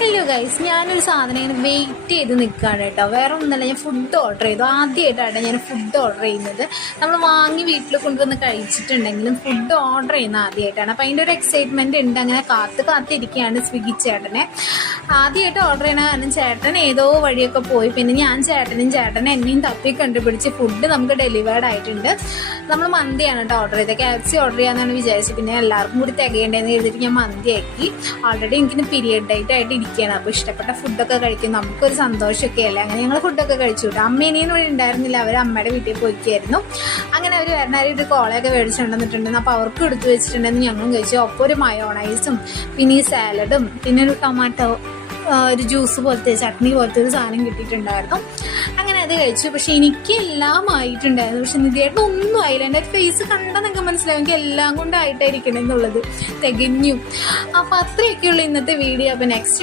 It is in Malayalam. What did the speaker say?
ഹലോ ഗൈസ്, ഞാനൊരു സാധനം ഇങ്ങനെ വെയിറ്റ് ചെയ്ത് നിൽക്കുകയാണ് കേട്ടോ. വേറെ ഒന്നല്ല, ഞാൻ ഫുഡ് ഓർഡർ ചെയ്തു. ആദ്യമായിട്ടാണ് ഞാൻ ഫുഡ് ഓർഡർ ചെയ്യുന്നത്. നമ്മൾ വാങ്ങി വീട്ടിൽ കൊണ്ടുവന്ന് കഴിച്ചിട്ടുണ്ടെങ്കിലും ഫുഡ് ഓർഡർ ചെയ്യുന്ന ആദ്യമായിട്ടാണ്. അപ്പം അതിൻ്റെ ഒരു എക്സൈറ്റ്മെൻറ്റ് ഉണ്ട്. അങ്ങനെ കാത്തിരിക്കുകയാണ് സ്വിഗ്ഗി ചേട്ടനെ. ആദ്യമായിട്ട് ഓർഡർ ചെയ്യണ കാരണം ചേട്ടൻ ഏതോ വഴിയൊക്കെ പോയി. പിന്നെ ഞാൻ ചേട്ടനെ എന്നെയും തപ്പി കണ്ടുപിടിച്ച് ഫുഡ് നമുക്ക് ഡെലിവേർഡ് ആയിട്ടുണ്ട്. നമ്മൾ മന്തിയാണ് കേട്ടോ ഓർഡർ ചെയ്തത്. KFC ഓർഡർ ചെയ്യാമെന്നാണ് വിചാരിച്ചത്. പിന്നെ എല്ലാവർക്കും കൂടി തികയേണ്ടതെന്ന് എഴുതിയിട്ട് ഞാൻ മന്തിയാക്കി. ഓൾറെഡി എനിക്കിന്ന് പീരിയഡ് ഡേറ്റ് ആയിട്ട് ഇരിക്കുകയാണ്. അപ്പോൾ ഇഷ്ടപ്പെട്ട ഫുഡൊക്കെ കഴിക്കും, നമുക്കൊരു സന്തോഷമൊക്കെ അല്ലേ. അങ്ങനെ ഞങ്ങൾ ഫുഡൊക്കെ കഴിച്ചു വിട്ടു. അമ്മേനെയും ഇവിടെ ഉണ്ടായിരുന്നില്ല, അവർ അമ്മയുടെ വീട്ടിൽ പോയിക്കായിരുന്നു. അങ്ങനെ അവർ വരണായിട്ട് കോളയൊക്കെ മേടിച്ചുകൊണ്ടിട്ടുണ്ടെന്ന്. അപ്പോൾ അവർക്ക് എടുത്തു വെച്ചിട്ടുണ്ടെന്ന് ഞങ്ങളും കഴിച്ചു. ഒപ്പം ഒരു മയോണൈസും പിന്നെ ഈ സാലഡും പിന്നെ ഒരു ടൊമാറ്റോ ഒരു ജ്യൂസ് പോലത്തെ ചട്നി പോലത്തെ ഒരു സാധനം കിട്ടിയിട്ടുണ്ടായിരുന്നു. അങ്ങനെ അത് കഴിച്ചു. പക്ഷെ എനിക്ക് എല്ലാം ആയിട്ടുണ്ടായിരുന്നു. പക്ഷെ നിധിയായിട്ട് ഒന്നും ആയില്ല. എൻ്റെ ഫേസ് കണ്ടാൽ നിങ്ങൾക്ക് മനസ്സിലാവും എനിക്ക് എല്ലാം കൊണ്ടായിട്ടായിരിക്കണം എന്നുള്ളത്. തികഞ്ഞു. അപ്പോൾ അത്രയൊക്കെയുള്ള ഇന്നത്തെ വീഡിയോ. അപ്പോൾ നെക്സ്റ്റ്